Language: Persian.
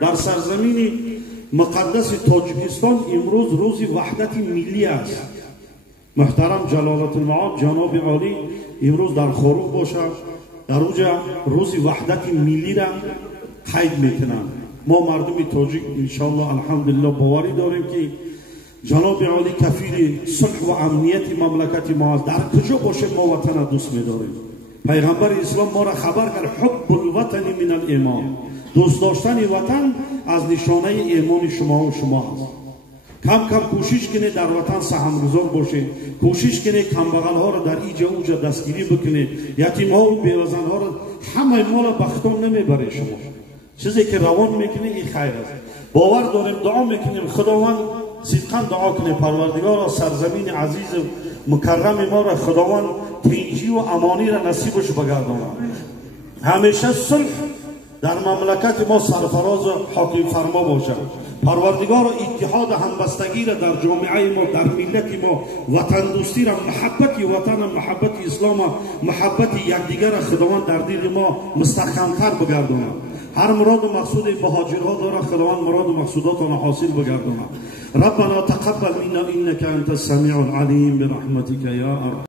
در سرزمین مقدس تاجیکستان امروز روز وحدت ملی است. محترم جلالت المعاد جناب عالی امروز در خروج باشد، در اوجا روز وحدت ملی را قید میکنند. ما مردم تاجیک انشاءالله الحمدلله باوری داریم که جناب عالی کفیل صلح و امنیت مملکت ما است. در کجا باشه ما وطن دوست می‌داریم. پیغمبر اسلام ما را خبر کرد حب الوطن من الایمان، دوست داشتن وطن از نشانه ایمان شما و شما است. کم کم کوشش کنید در وطن سهمگزار باشید، کوشش کنید کمبغل ها را در اینجا اوجا دستگیری بکنید، یتیم ها و بیوزن ها را همه مال بختان نمیبره. شما چیزی که روان میکنید این خیر است. باور داریم دعا میکنیم خداوند صدقا دعا کنه پروردگار سرزمین عزیز مکرم ما را خداوند تنجی و امانی را نصیبش بگرداند. همیشه صلح در مملکت ما سرفراز و حاکم فرما باشد. پروردگار اتحاد همبستگی را در جامعه ما، در ملت ما، وطن دوستی را، محبت وطن، محبت اسلام، محبت یکدیگر را خداوند در دل ما مستحکمتر بگرداند. هر مراد و مقصود مهاجرها داره خداوند مراد و مقصودات آن حاصل بگرداند. ربنا تقبل منا انك انت السميع العليم برحمتك يا ارحم